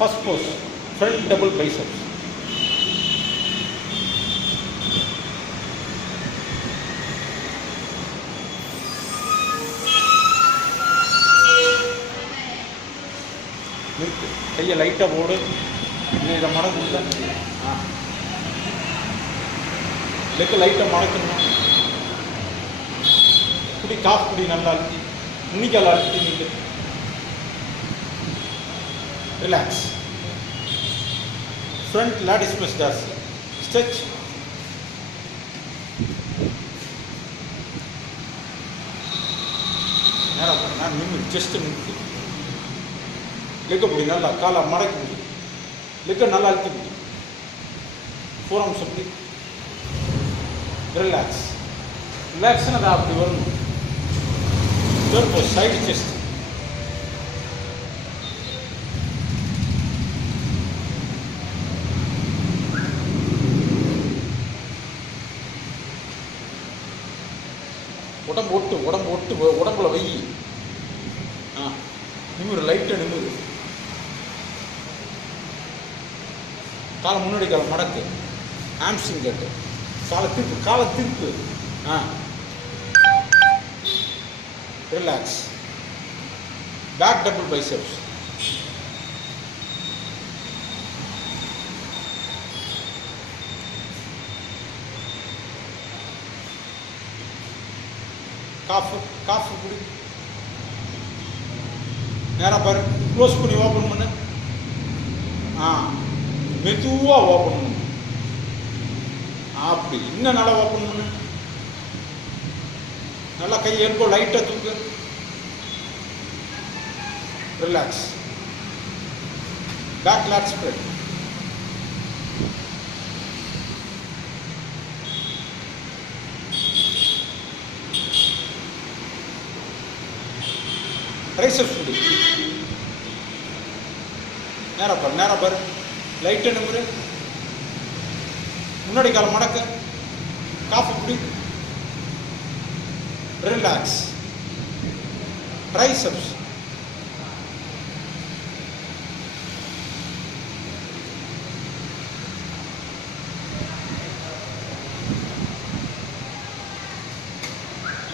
First pose front double biceps நிறுத்து. கையை லைட்டாக போடு. இன்னும் இதை மடக்கு ஆ. லெக்கு லைட்டாக மடக்கணும் குடி காஃப் குடி நல்லா அழுத்தி நல்லா அழுத்தி நில்லு. ரிலாக்ஸ் ஃப்ரண்ட் லாடிஸ் ப்ளஸ் டாஸ் ஸ்ட்ரெச் நேரம் நான் நின்று ஜஸ்ட் நிறுத்து லெக்க பிடி நல்லா காலை மடக்கி. பிடி லெக்க நல்லா அழுத்தி பிடி ஃபோரம் சொல்லி ரிலாக்ஸ் ரிலாக்ஸ்னு அது அப்படி வரணும். திரும்ப சைடு செஸ்ட் உடம்பு ஒட்டு உடம்பு ஒட்டு உடம்புல வை. ஆ நிமிரு லைட்டாக நிமிரு காலை முன்னாடி காலம் மடக்கு. ஆம்ஸ்டிங் கட்டு. காலை திருப்பு காலை திருப்பு. ஆ. Relax back double biceps calf calf குடி. நேராக பாரு. க்ளோஸ் பண்ணி ஓப்பன் பண்ணு. ஆ மெதுவாக ஓப்பன் பண்ணு. அப்படி இன்னும் நல்லா ஓப்பன் பண்ணு. நல்லா கை எல்போ லைட்டாக தூக்கு relax back lat spread triceps குடி நேரம் பாரு நேரம் பாரு. லைட்டு நிமிரு முன்னாடி காலம் மடக்க. காஃபி குடி. ரிலாக்ஸ் ட்ரைசப்ஸ்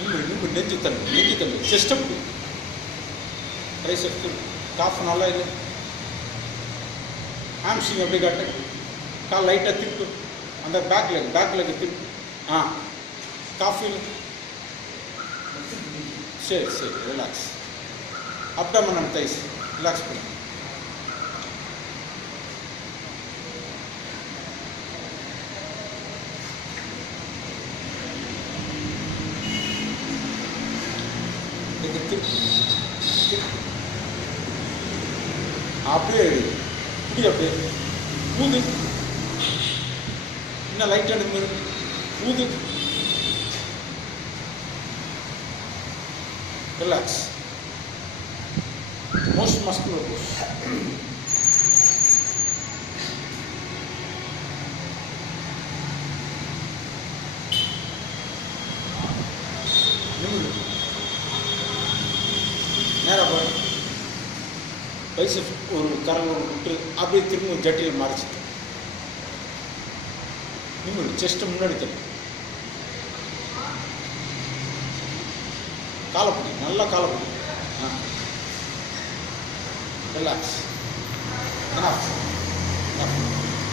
இல்லை இன்னும் நெஞ்சு தள்ளு நெஞ்சு தள்ளு. செஸ்டம் குடி ட்ரைசப்ஸ் காஃப் நல்லா இல்லை ஆம்ஸ்டிங் எப்படி காட்டு. கால் லைட்டாக திருப்பு. அந்த பேக் லெக் பேக் லெக் திருப்பு. ஆ. காஃபியில் சரி சரி relax abdomen and thighs relax பண்ணு. இது திருப்பு திருப்பு அப்படியே எடு. இப்படி அப்படியே. ஊது. இன்னும் லைட்டாக நிமிரு ஊது. ரிலாக்ஸ் மோஸ்ட் மஸ்குலர் புஷ் நிமிரு நேராக பாரு வயசு ஒரு கரம் ஒரு விட்டு அப்படியே திரும்ப ஜட்டியில் மறைச்சு. நீங்கள் செஸ்ட்டு முன்னாடி தள்ளு. காலப்படி நல்லா காலப்படி. ஆ. Relax enough. Enough.